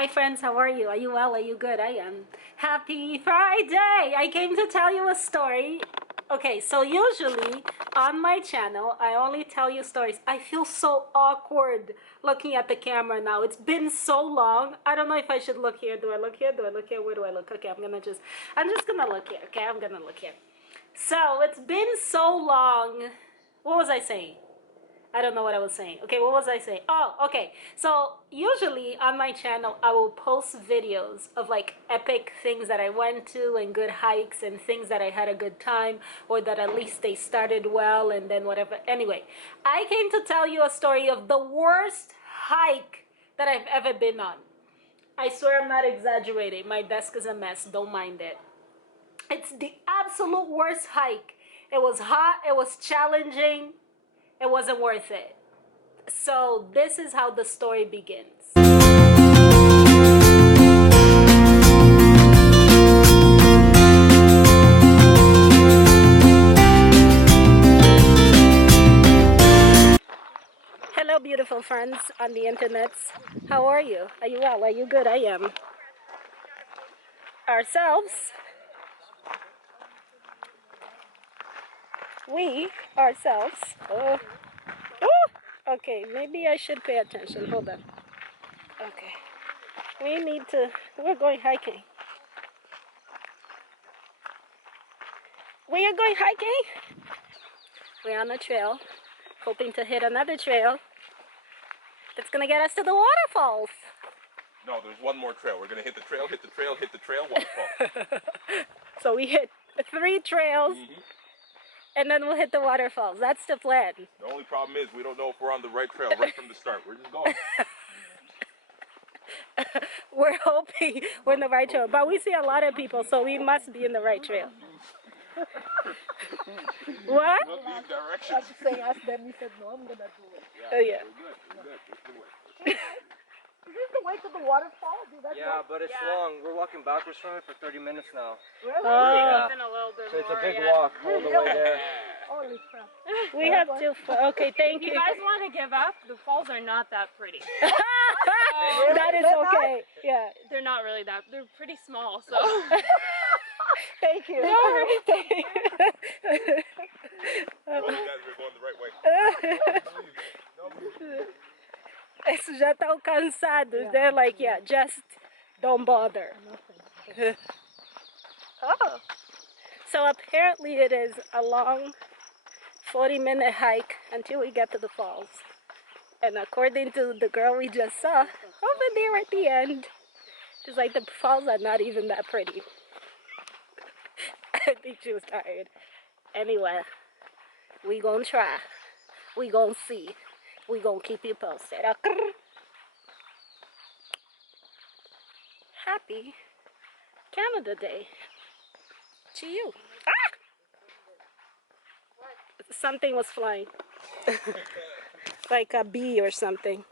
Hi friends, how are you? Are you well? Are you good? I am. Happy Friday! I came to tell you a story. Okay, so usually on my channel, I only tell you stories. I feel so awkward looking at the camera now. It's been so long. I don't know if I should look here. Do I look here? Do I look here? Where do I look? Okay, I'm just gonna look here. Okay, I'm gonna look here. So it's been so long. What was I saying? I don't know what I was saying. Okay, what was I saying? Oh, okay. So usually on my channel, I will post videos of like epic things that I went to and good hikes and things that I had a good time or that at least they started well and then whatever. Anyway, I came to tell you a story of the worst hike that I've ever been on. I swear I'm not exaggerating. My desk is a mess. Don't mind it. It's the absolute worst hike. It was hot. It was challenging. It wasn't worth it. So this is how the story begins. Hello, beautiful friends on the internet. How are you? Are you well? Are you good? I am. Ourselves. We ourselves. Oh. Okay, maybe I should pay attention. Hold on. Okay. We're going hiking. We are going hiking. We're on a trail, hoping to hit another trail that's going to get us to the waterfalls. No, there's one more trail. We're going to hit the trail, hit the trail, hit the trail, waterfall. So we hit 3 trails. And then we'll hit the waterfalls. That's the plan. The only problem is we don't know if we're on the right trail right from the start. We're just going. We're hoping we're in the right trail. But we see a lot of people, so we must be in the right trail. What? I was saying, ask them, he said, no, I'm going to do it. Yeah. We're good. Let's do it. Is this the way to the waterfall? Yeah, but it's long. We're walking backwards from it for 30 minutes now. Really? Yeah. Even a little bit So it's a more, big yeah. walk all the way there. Holy crap. We have to... Okay, thank If you. you guys want to give up, the falls are not that pretty. That is okay. Yeah. They're not really that. They're pretty small, so. Thank you. You guys are going the right way. Esses já estão cansados. They're like, yeah, just don't bother. Oh. So apparently it is a long 40-minute hike until we get to the falls. And according to the girl we just saw over there at the end, she's like, the falls are not even that pretty. I think she was tired. Anyway, we gonna try. We gonna see. We gonna keep you posted. Happy Canada Day to you. Ah! Something was flying. Like a bee or something.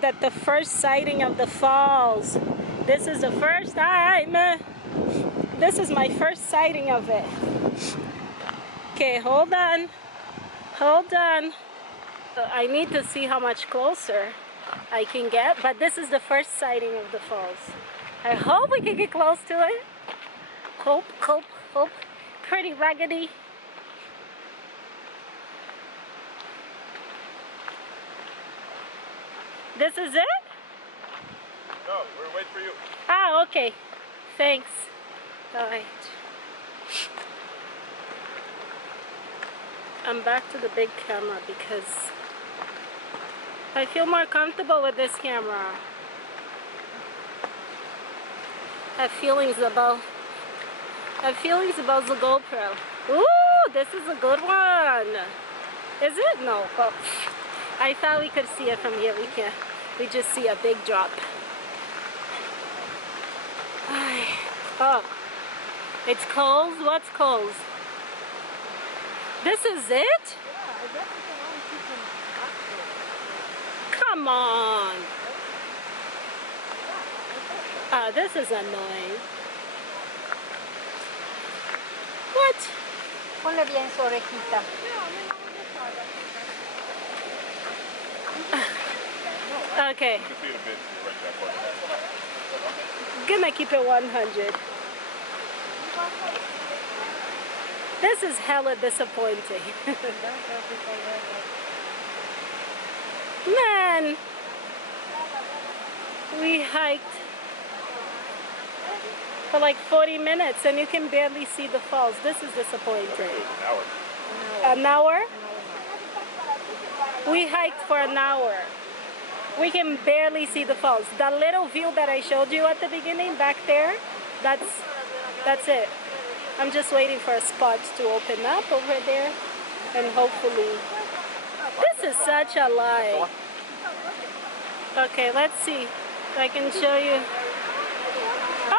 At the first sighting of the falls. This is the first time. This is my first sighting of it. Okay, hold on. Hold on. I need to see how much closer I can get, but this is the first sighting of the falls. I hope we can get close to it. hope, hope, hope. Pretty raggedy. This is it? No, we're waiting for you. Ah, okay. Thanks. All right. I'm back to the big camera because I feel more comfortable with this camera. I have feelings about the GoPro. Ooh, this is a good one. Is it? No. Oh, I thought we could see it from here. We can't. We just see a big drop. Oh, it's Coles. What's Coles? This is it? Come on. This is annoying. What? Ponle bien su orejita. Okay. You can see it a bit right there for you. Gonna keep it 100. This is hella disappointing. Man, we hiked for like 40 minutes and you can barely see the falls. This is disappointing. An hour. An hour? We hiked for an hour. We can barely see the falls. The little view that I showed you at the beginning back there, that's it. I'm just waiting for a spot to open up over there and hopefully. This is such a lie. Okay, let's see if I can show you.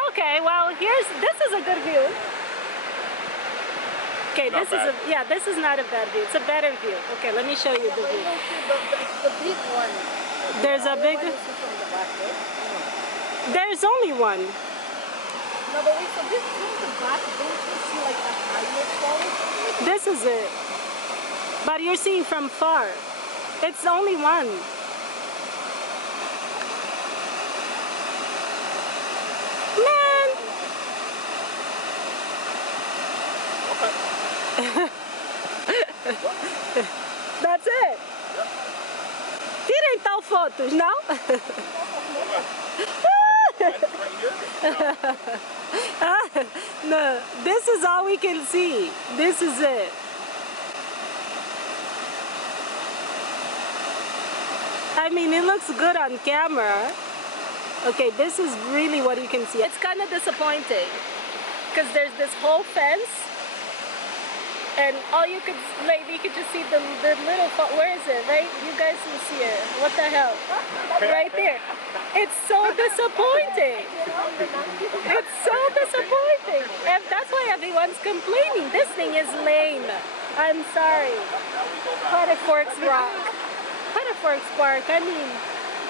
Okay, well, this is a good view. Okay, this is not a bad view. It's a better view. Okay, let me show you the view. The big one. There's a big. There's only one. No, but wait, so this from the back, don't you see like a higher quality? This is it. But you're seeing from far. It's only one. Man. That's it. Tirem tal fotos, não? No, this is all we can see. This is it. I mean, it looks good on camera. Okay, this is really what you can see. It's kind of disappointing because there's this whole fence and all you could, like, you could just see the little, where is it, right? You guys can see it. What the hell? Right there. It's so disappointing. It's so disappointing. And that's why everyone's complaining. This thing is lame. I'm sorry. Waterfalls rock. Waterfalls Park, I mean,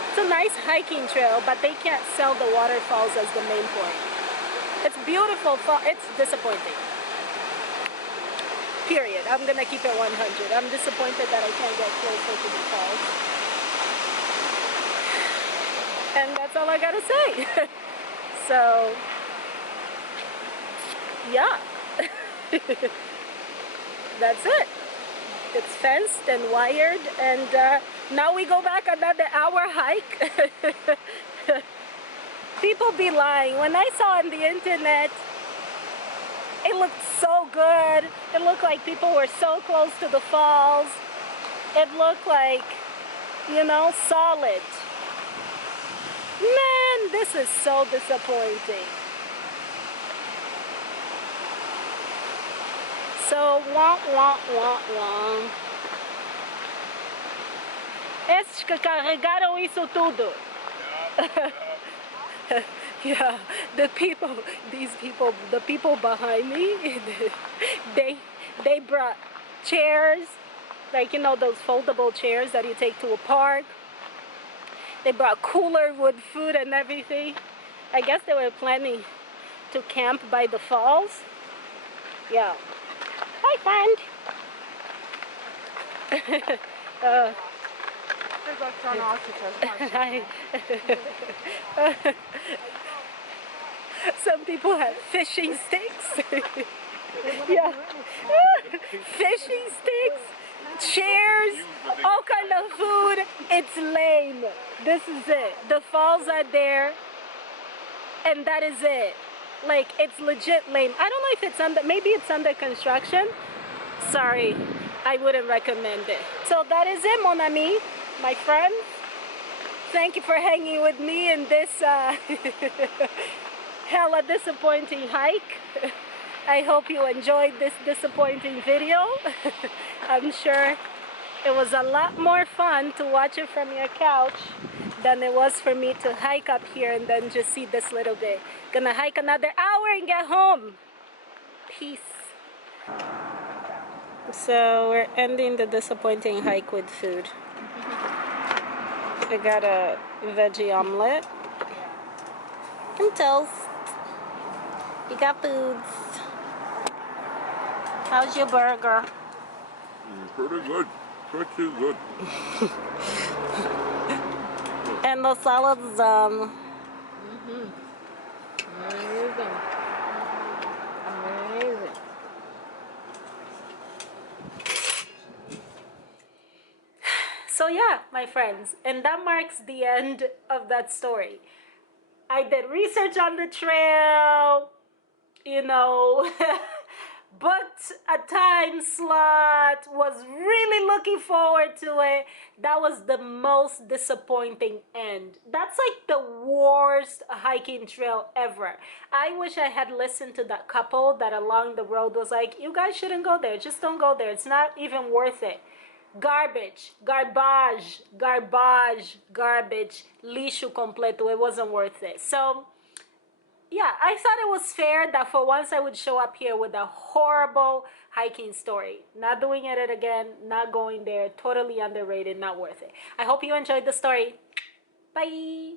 it's a nice hiking trail, but they can't sell the waterfalls as the main point. It's beautiful, it's disappointing. Period. I'm gonna keep it 100. I'm disappointed that I can't get closer to the falls. And that's all I gotta say. So, yeah. That's it. It's fenced and wired, and now we go back another hour hike. People be lying. When I saw on the internet, it looked so good. It looked like people were so close to the falls. It looked like, you know, solid. Man, this is so disappointing. So, wah, wah, wah, wah. Esses que carregaram isso tudo. Yeah, the people behind me, they brought chairs, like, you know, those foldable chairs that you take to a park. They brought cooler with food and everything. I guess they were planning to camp by the falls. Yeah. Hi, friend. Hi. Some people have fishing sticks. Yeah. Fishing sticks, chairs, all kind of food. It's lame. This is it. The falls are there, and that is it. Like, it's legit lame. I don't know if it's under, maybe it's under construction. Sorry, I wouldn't recommend it. So that is it, mon ami, my friend. Thank you for hanging with me in this hella disappointing hike. I hope you enjoyed this disappointing video. I'm sure it was a lot more fun to watch it from your couch than it was for me to hike up here and then just see this little bit. Gonna hike another hour and get home. Peace. So we're ending the disappointing hike with food. I got a veggie omelet and toast. You got foods. How's your burger? Pretty good. Pretty good. And the salad's done. Amazing. Amazing. So yeah, my friends, and that marks the end of that story. I did research on the trail, you know, booked a time slot, was really looking forward to it. That was the most disappointing end. That's like the worst hiking trail ever. I wish I had listened to that couple that along the road was like, you guys shouldn't go there, just don't go there, it's not even worth it. Garbage, garbage, garbage, garbage, lixo completo, it wasn't worth it. So yeah, I thought it was fair that for once I would show up here with a horrible hiking story. Not doing it again, not going there, totally underrated, not worth it. I hope you enjoyed the story. Bye!